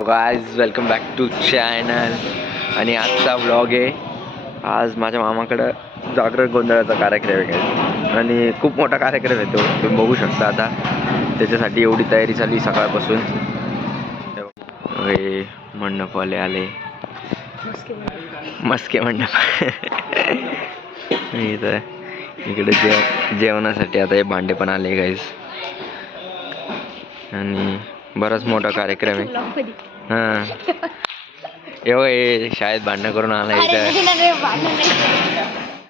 Guys welcome back to channel. आणि आजचा vlog आहे. आज माझ्या मामाकडं जागरण गोंधळाचा कार्यक्रम आहे आणि खूप मोठा कार्यक्रम आहे तो, तुम्ही बघू शकता. आता त्याच्यासाठी एवढी तयारी झाली सकाळपासून. हे मंडपवाले आले, मस्के मंडप. इथं इकडे जेवणासाठी आता हे भांडे पण आले गाईस. आणि बराच मोठा कार्यक्रम आहे. हां हे शाळेत भांडणं करून आला इथं.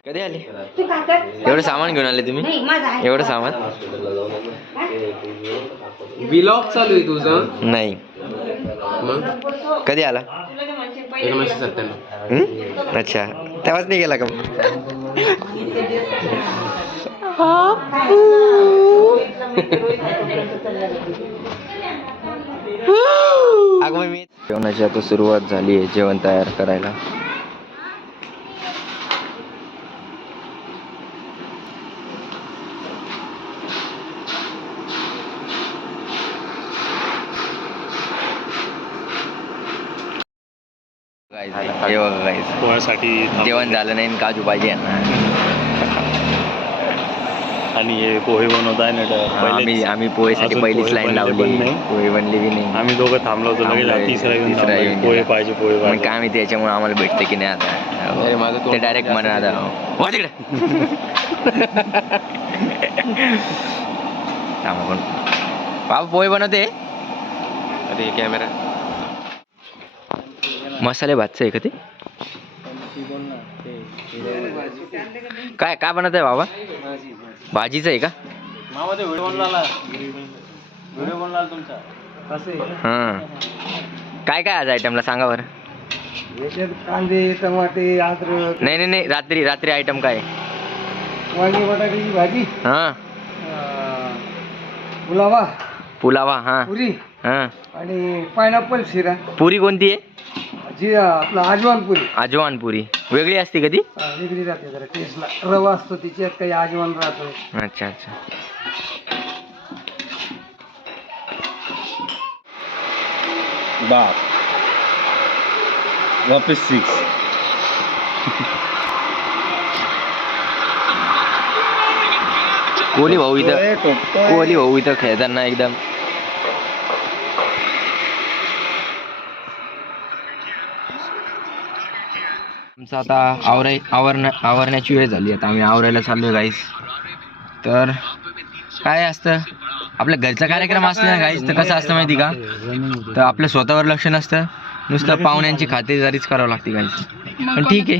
कधी आले? एवढं सामान घेऊन आले तुम्ही? एवढं सामान? व्लॉग चालू आहे तुझं? नाही. मग कधी आला? 1997. अच्छा, तेव्हाच नाही गेला का? जेवणाची आता सुरुवात झाली आहे, जेवण तयार करायला. पोह्यासाठी जेवण झालं नाही, काजू पाहिजे आणि हे पोहे बनवत आहे ना. आम्ही पोहेसाठी पहिलीच लाईन लावली, पोहे बनली बी नाही. आम्ही दोघं थांबलो होतो, लगेच तिसरा येऊन पोहे पाहिजे पोहे पाहिजे. काय माहिती याच्यामुळे आम्हाला भेटते की नाही आता. ते डायरेक्ट म्हणा आता तिकडे बाबा पोहे बनवते. अरे कॅमेरा मसाले भातचं आहे का ते? काय बनवत आहे बाबा? भाजीचं आहे का? हां, काय आज आयटमला सांगा बरं. कांदे, टमाटे, अद्रक. नाही रात्री आयटम काय? वांगी बटाट्याची भाजी. हां, पुलावा. हां, पुरी हां. आणि पायनॅपल शिरा. पुरी कोणती आहे? जी आपला आजवान पुरी. आजवान पुरी वेगळी असते कधी? वेगळी राहते जरा टेस्टला. रवा असतो तिच्यात, काही आजवान राहतो. अच्छा. बाप वापस 6. कोहली भाऊ इथं खेळताना एकदम आमचं आता आवरण्याची वेळ झाली. आता आम्ही आवरायला चाललोय गाईस. तर काय असतं, आपल्या घरचा कार्यक्रम असला ना गाईस, तर कसं असतं माहिती का, तर आपलं स्वतःवर लक्ष नसतं, नुसतं पाहुण्यांची खातेदारीच करावं लागते गाईस. पण ठीक आहे,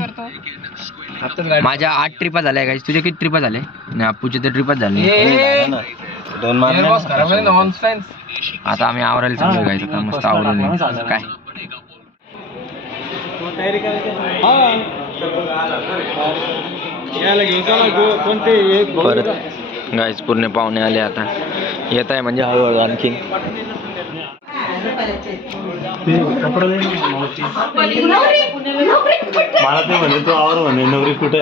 माझ्या 8 ट्रिपा झाल्या गाईस. तुझ्या किती ट्रिपा झाल्या? नाही, अप्पूच्या तर ट्रिपच झाली. आता आम्ही आवरायला चाललोय गाईस. आता मस्त आवरून काय परत गाईस पूर्ण पाहुणे आले. आता येत आहे म्हणजे हळूहळू आणखीन. मला ते म्हणे तू आवर म्हणे नवरी कुठे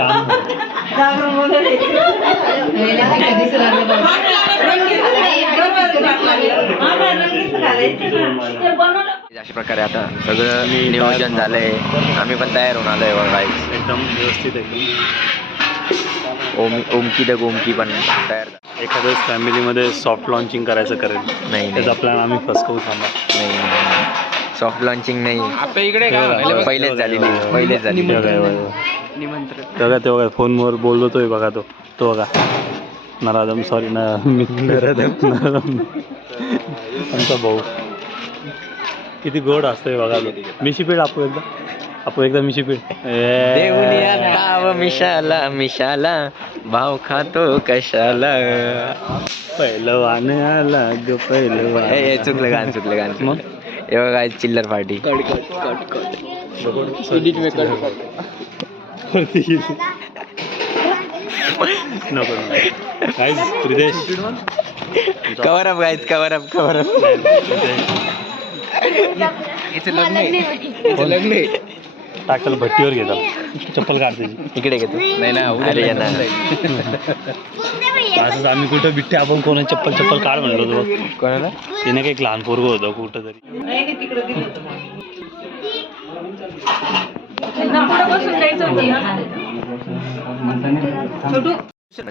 अशा प्रकारे आता सगळं नियोजन झालंय. आम्ही पण तयार होऊन आलोय गाईस. एकदम व्यवस्थित. ओमकी पण तयार. एखाद्या फॅमिलीमध्ये सॉफ्ट लॉन्चिंग करायचं करेल. नाही, त्याचा प्लॅन आम्ही फसकवू थांबा. नाही, सॉफ्ट लॉन्चिंग नाही. आपल्या इकडे पहिलेच झाली. तेव्हा फोनवर बोलतोय बघा तो बघा नराधम. सॉरी ना, आमचा भाऊ किती गोड असतोय बघा. मिशीपीठ आपू एकदा मिशीपीठ मिशाला भाव खातो कशाला. पहिलवान आला ग पहिलवान. चुकलं गाण. मग हे बघा चिल्लर पार्टी. नको गाईज. प्रिदेश cover up guys, cover up. लग्न टाकल भट्टीवर घेतात. चप्पल काढते. इकडे घेतो. नाही ना, अरे असंच आम्ही कुठं बिट्टे आपण कोणा चप्पल चप्पल काढ म्हणलो होतो बघ. कोणाला तिने काही एक लहान पोरगं होतं कुठं तरी.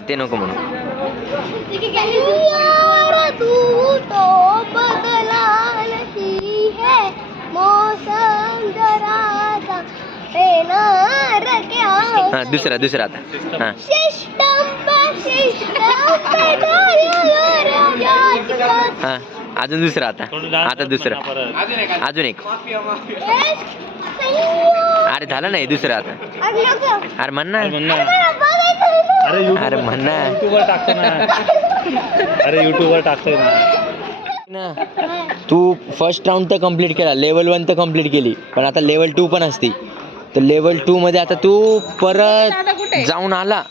ते नको म्हणू. तू तो बदला नहीं है मौसम जरा सा हा दुसरा आता हा हा अजून दुसरा आता दुसरा अजून एक. अरे झालं नाही दुसरं आता. अरे म्हण ना अरे म्हण ना. युट्यूबवर टाकतो ना. अरे युट्यूबवर टाकतोय ना. तू फर्स्ट राऊंड तर कम्प्लीट केला, लेवल 1 तर कम्प्लीट केली, पण आता लेवल 2 पण असते. तर लेवल 2 मध्ये आता तू परत जाऊन आला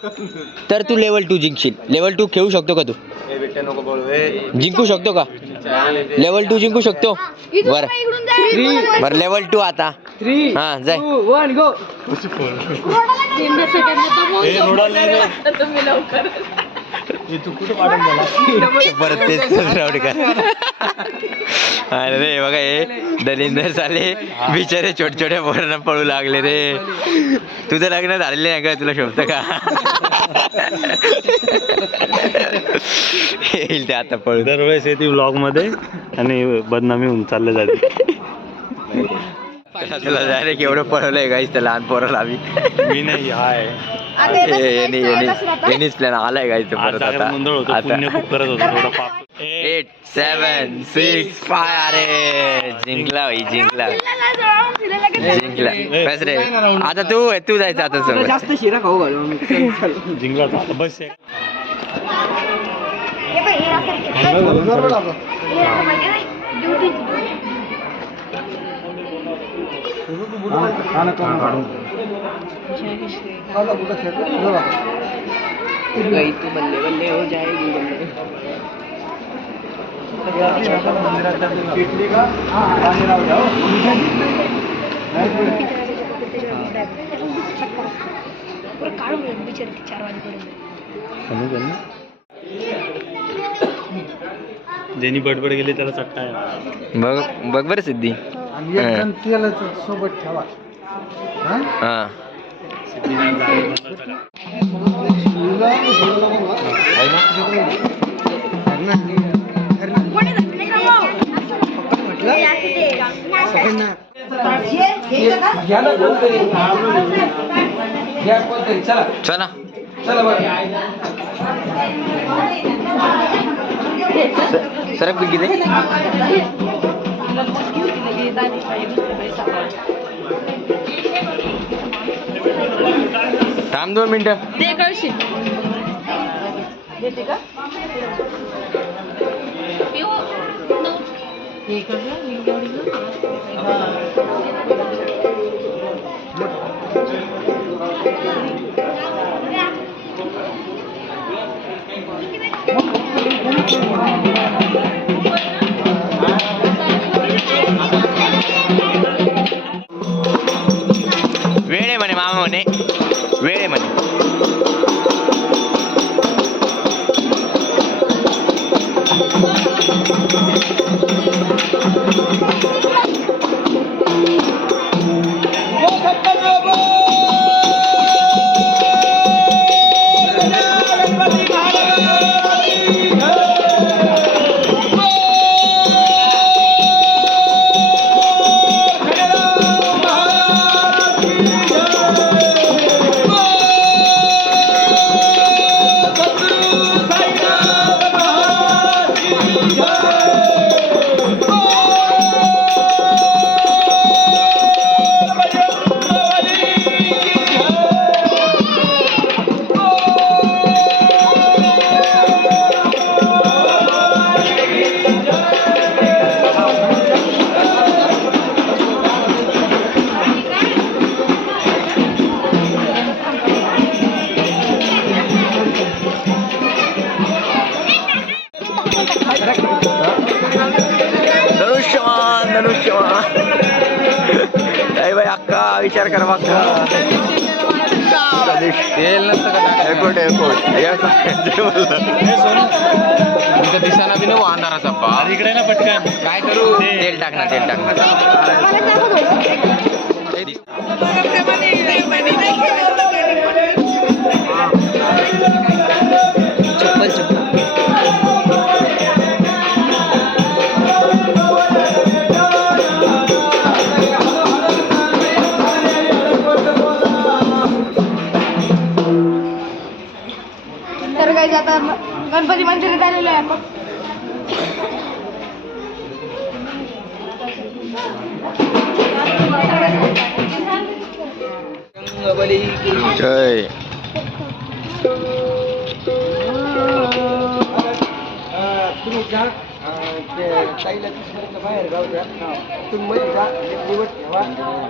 तर तू लेवल 2 जिंकशील. लेवल 2 खेळू शकतो का तू? जिंकू शकतो का? लेवल 2 जिंकू शकतो? बरं लेवल 2 आता. हा जाय. परत तेच राऊंड कर. अरे बघा हे दलिंदर चाले बिचारे छोटे छोट्या पोरांना पळू लागले रे. तुझं लग्न झालेलं नाही का? तुला शोभत का? येईल ते आता पळू. दरवेळेस येते व्लॉग मध्ये आणि बदनामी होऊन चालले जाते. तुला डायरेक्ट एवढं पळवलंय गाईस त्या लहान पोराला आम्ही. मी नाही हाय यांनीच प्लॅन आलाय गाईस परत आता. पुण्य खूप करत होतो थोडं पाप. 8 7 6 5 अरे जिंकला भाई जिंकला. बस रे आता तू जायचं आता समोर. जास्त शिरा खाऊ घालू जिंकला तर बस. गई तू बल्ले बल्ले हो जाएगी बल्ले. ज्यांनी बडबड गेली त्याला चट्टा आहे. बघ बरं सिद्धी. सोबत ठेवा. हा चला सरक बिगी दे. थांब 2 मिनिटं. वेळ आहे म्हणे मामा म्हणे वेळ आहे म्हणे. धनुष्यवान. अक्का विचार करा अक्का. तेल नसतं का टाकायचं? इथं दिसायला बी नको अंधाराचा बाप. इकडे ना पटकन काय करू? तेल टाक ना, तेल टाक ना. तर काही आता गणपती मंदिरात आलेलो आहे आपण. जय. तुम्ही जा ताईला बाहेर जाऊ द्या. तुम्ही मध्ये जा, एक दिवस ठेवा,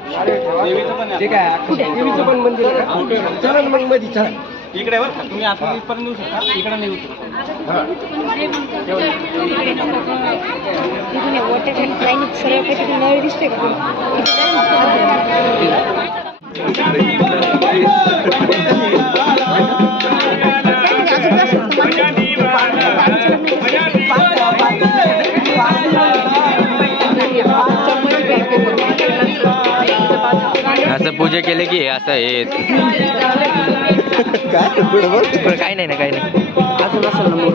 नारळ ठेवा. ते काय देवीचं पण मंदिर आहे का? चला ना मग मध्ये चला. इकडे बरं का, तुम्ही असं इथपर्यंत येऊ शकता, इकडे नाही येऊ असं पूजा केले की असं हे काय नाही ना, काही नाही. अजून असेल ना मग.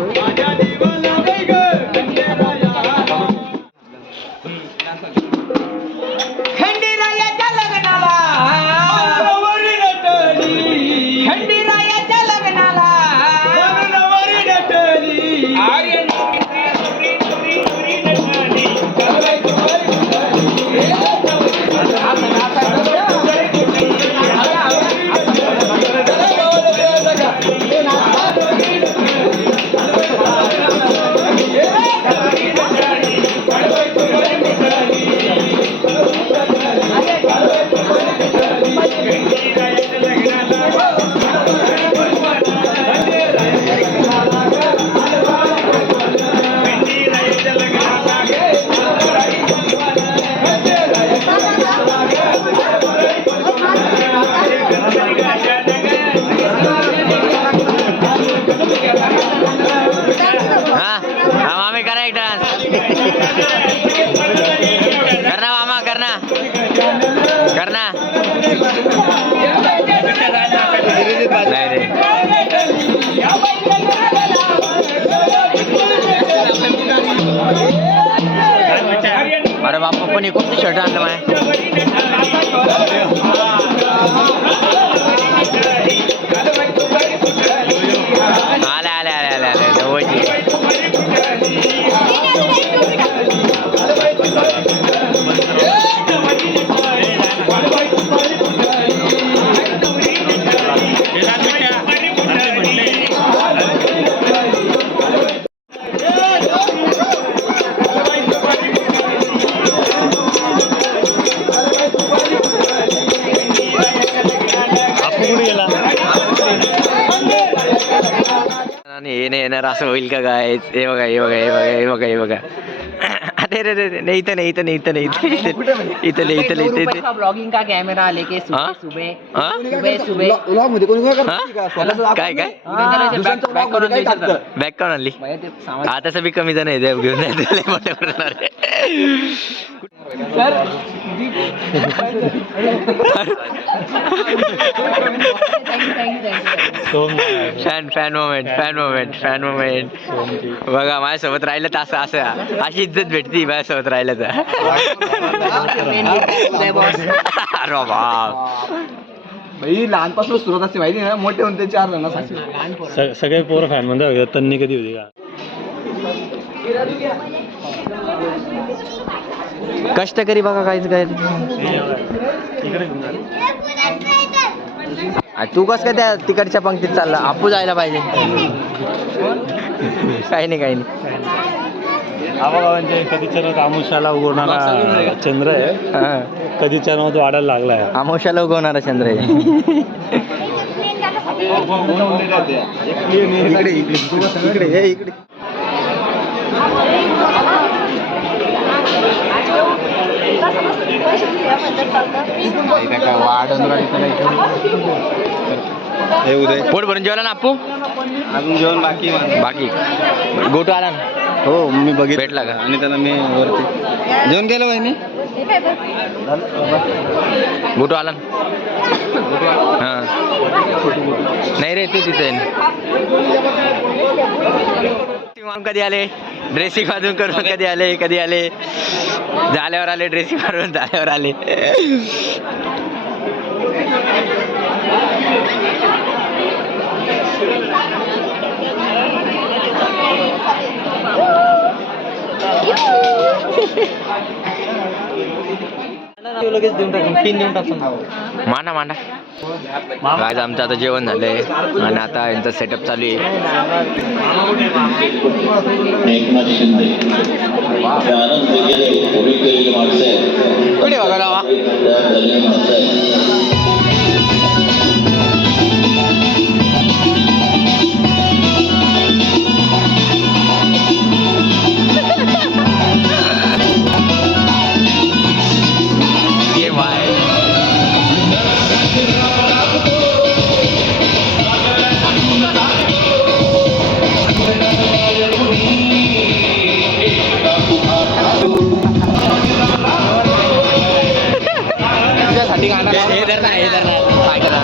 हा मामी करा एक डान्स. करना मामा, करना करना. नाही रे. अरे बापा, पण हे कोणतं शर्ट आणलं माय? आले आले आले आले आले जवळची. आणि हे नाही येणार असं होईल का काय? हे बघा, हे बघा, हे बघा, हे बघा, हे बघा. अरे रे रे, नाही इथं नाही, इथं नाही, इथं नाही, इथं नाही, इथं नाही, इथं. ब्लॉगिंग का कैमरा लेके हाँ? सुबह सुबह व्लॉग मध्ये कोणी काय हा? करतं? काय काय दुसऱ्यांचं vlog मध्ये काय टाकतं? बॅग काढून आणली. हा तसं बी कमी जण आहे देव घेऊन नाही मोठे fan fan moment, fan moment, fan moment. बघा माझ्यासोबत राहिलं तर असं असं अशी इज्जत भेटती माझ्यासोबत राहिलं तर. अरे बाप, भाई लहानपासून सुरुवात असते माहिती ना, मोठे होते 4 जण. सगळे पोरं फॅन म्हणतात तन्नी कधी होती का? कष्टकरी बघा काहीच काय. इकडे घेऊन जा. तू कस काय त्या तिकडच्या पंक्तीत चालला? आपू जायला पाहिजे. काही नाही, काही नाही. म्हणजे कधीच्या नावात आमुषाला उगवणारा चंद्र आहे, हा. कधीच्या नावात वाढायला लागलाय. आमोशाला उगवणारा चंद्र आहे. इकडे इकडे पैसे वाढ हे उदय पोट भरून जेवला ना आपू? अजून जेवण बाकी बाकी गोटू आला ना? हो मी बघितलं भेटला का? आणि त्याला मी वरती जेवण केलं वहिनी गोटू आला ना? हां नाही रे तू तिथे कधी आले ड्रेसिंग वाजून करून कधी आले झाल्यावर आले ड्रेसिंग मारून झाल्यावर आले. लगेच देऊन टाकून 3 देऊन टाकून मांडा आज आमचं आता जेवण झालंय आणि आता यांचा सेटअप चालू आहे. कुठे बघा वा हे धर ना काय करा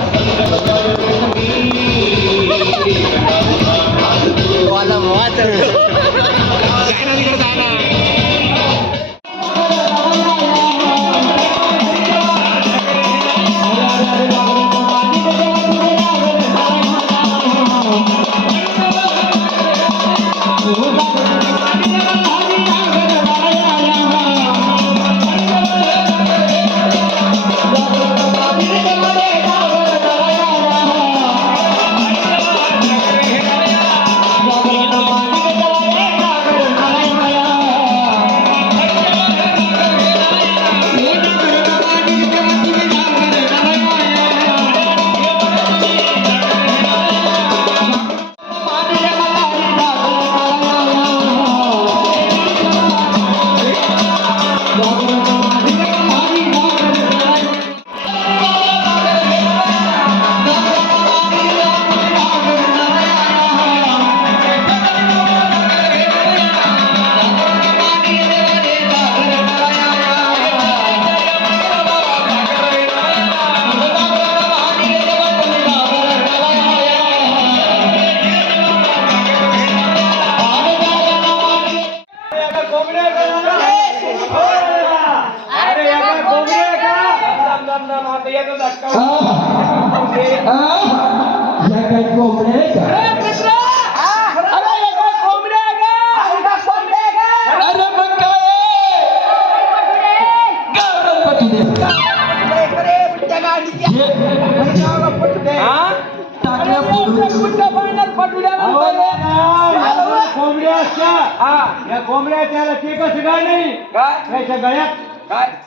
या कोंबड्या त्याला ते कसं काय नाही त्याच्या गळ्यात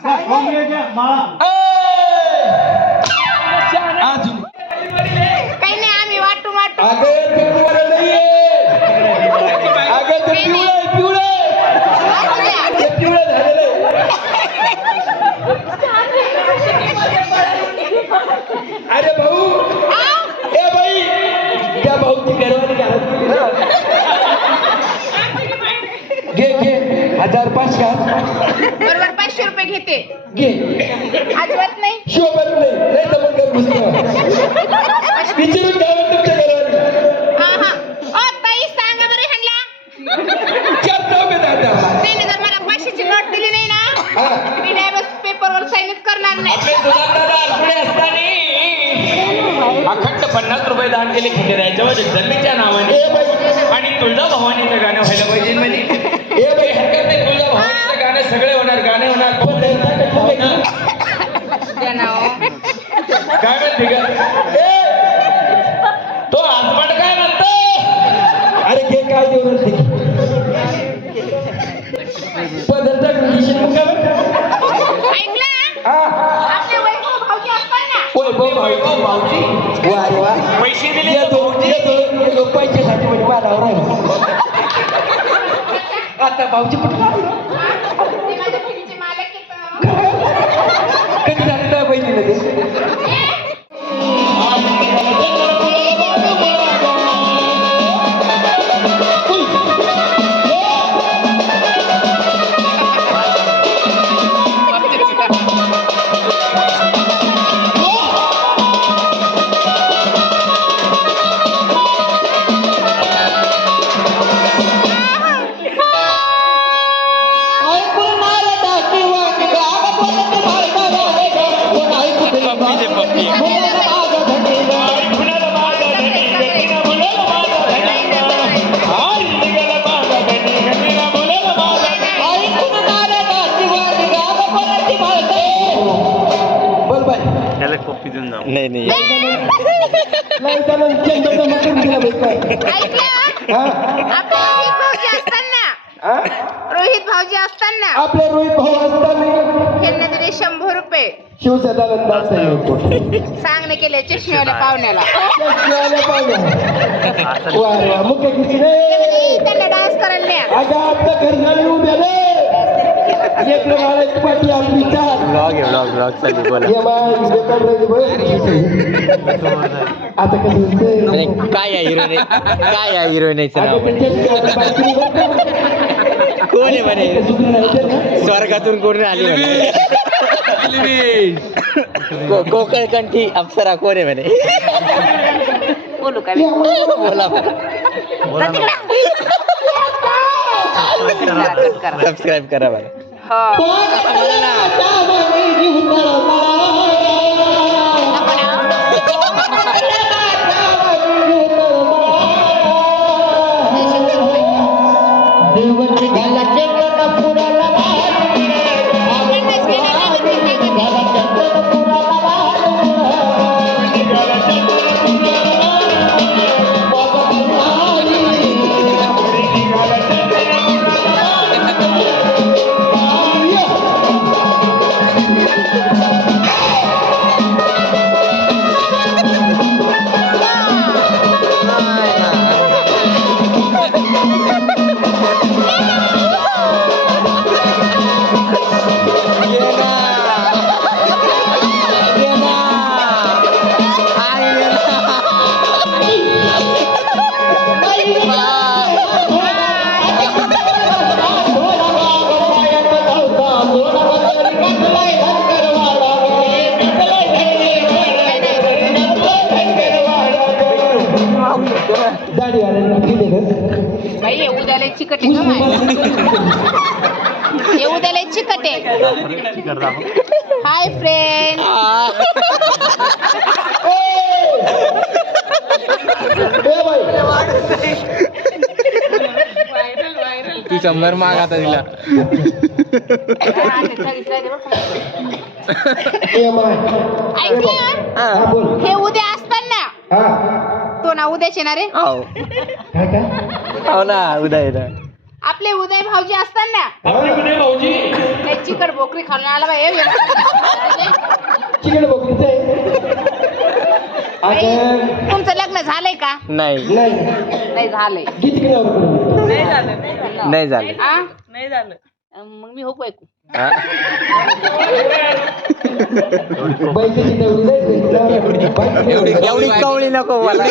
त्या कोंबड्याच्या माळा काही नाही आम्ही वाटू अरे भाऊ ए बाई त्या भाऊची घरवाली घे 1500 बरोबर 500 रुपये घेते घे अजिबात नाही शोभत नाही तर मग घर घुसतो विचारून घ्यावं तुमच्या घरवाली हा ओ ताई सांगा बरं ह्यांना करतो मी दादा त्यांनी जर मला 500ची नोट दिली नाही ना मी डायरेक्ट पेपरवर साईनच करणार नाही. अखंड 50 रुपये दान केले खंडेरायाच्या जन्मीच्या नावाने आणि तुळजा भवानीचं गाणं व्हायला पाहिजे म्हणजे ए बाई हरकत नाही तुझ्या भवानीचं गाणं सगळे होणार गाणे होणार द्या ना हो. काय म्हणते का तो आजमड काय म्हणतो अरे घे काय देऊ पदार्थ ऐकलं हा आपले वैभव भाऊजी असतात ना वैभव भाऊजी वा रे वा पैसे दिले ये दो पैशासाठी म्हणजे मालावर राहिलो आता भाऊची पण ते माझ्या बहिणीचे मालक आहेत. कधी झालं त्या बहिणीला ते त्याला कॉफी देऊन जाऊ. नाही नाही नाही त्यानं चेंडूचा मटण दिला बाई काय ऐकलं हा? आपले रोहित भाऊजी असताना हा? रोहित भाऊजी असताना आपले रोहित भाऊ असताना त्यांना दिले 100 रुपये शिवसदानंद सांगणे केले चष्मेवाल्या पाहुण्याला मुख्य किती रे त्यांना डान्स करायला न्या. अगं आता घरी जाऊन येऊ द्या रे लेकरं बाळाची पाठी आपली चाल ब्लॉग चालू बोला. ये बाई, लेकरं राहिली बरं. आता कसं होतंय? काय या हिरो काय या हिरोईनचं नाव अगं म्हणे? त्याच्यात आता बायकोनी बरं का? कोण आहे म्हणे सुधरून राहायचं ना? स्वर्गातून कोण आली म्हणे कोकण कंठी अप्सरा कोण आहे म्हणे बोलू का बोला सबस्क्राईब करा बरं. हो बाई हे उद्याला चिकट आहे का माय हे उद्याला चिकट आहे. हाय फ्रेंड तू 100 माग आता तिला हे उद्या असताना तो ना उद्याच येणार आहे हो ना उद्या येणार आपले उदय भाऊजी असताना आपले भाऊजी ते चिकट बोकरी खाऊन आला बाई चिकन बकरीचं आहे. अगं तुमचं लग्न झालंय का? नाही नाही नाही झालंय. किती किलो नाही झाले आ? मग मी हो ऐकू बाईची एवढी कवळी नको मला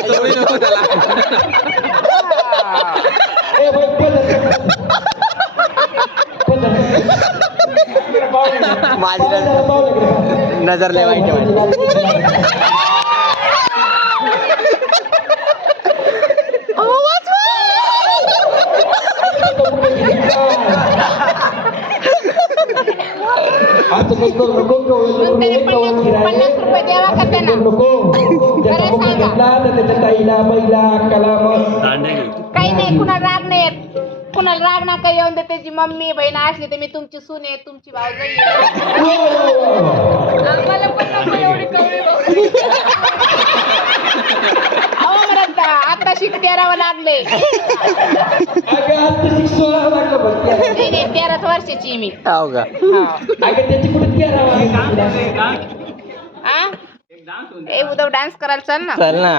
माझी नजर लय वाईट आहे माझी. मग त्याने 50 रुपये द्यावा का त्यांना? काही नाही कुणाला राग नाही येत. कुणाला राग नका येऊन दे. त्याची मम्मी बहीण असली तर मी तुमची सून आहे तुमची भावजाई आहे. आम्हाला पण नको एवढी कवळी भावजाई. अहो म्हणत आता शिकतेरावं लागले. नाही नाही 13 वर्षाची आहे मी. हो का आ? ए उद्धव डान्स करायला चल ना. चल ना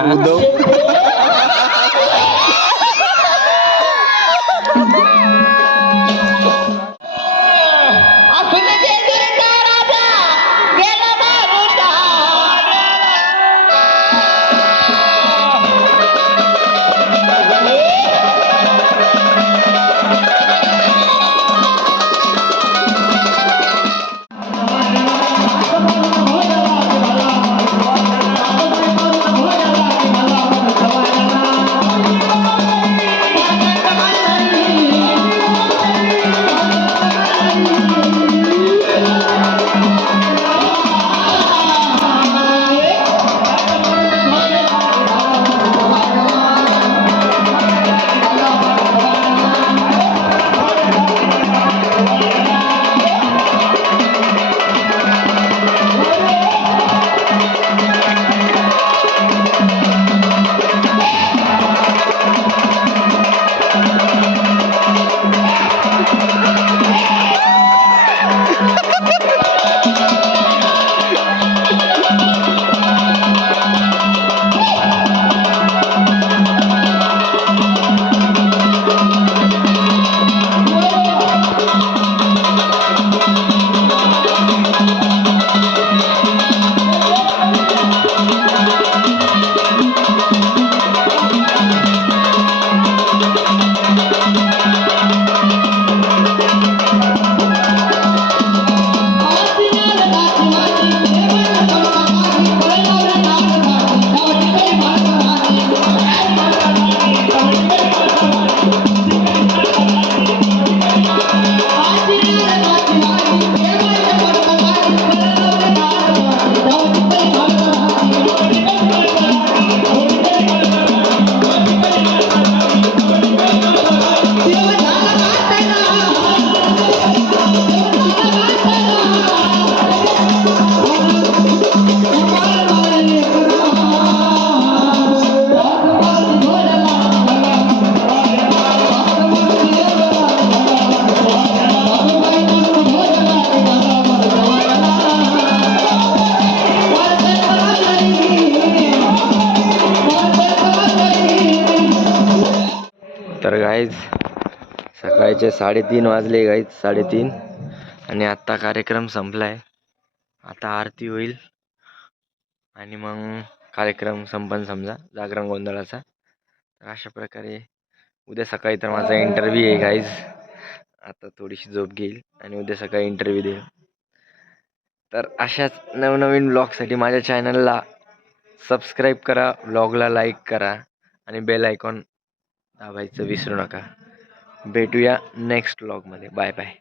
गाईज सकाळचे 3:30 वाजले गाईज 3:30 आणि आत्ता कार्यक्रम संपलाय. आता आरती होईल आणि मग कार्यक्रम संपन समजा जागरण गोंधळाचा. तर अशा प्रकारे उद्या सकाळी तर माझा इंटरव्ह्यू आहे गाईज. आता थोडीशी झोप घेईल आणि उद्या सकाळी इंटरव्ह्यू देईल. तर अशाच नवनवीन ब्लॉगसाठी माझ्या चॅनलला सबस्क्राईब करा, ब्लॉगला लाईक करा आणि बेल आयकॉन दाबायचं विसरू नका. भेटूया नेक्स्ट ब्लॉगमध्ये. Bye bye.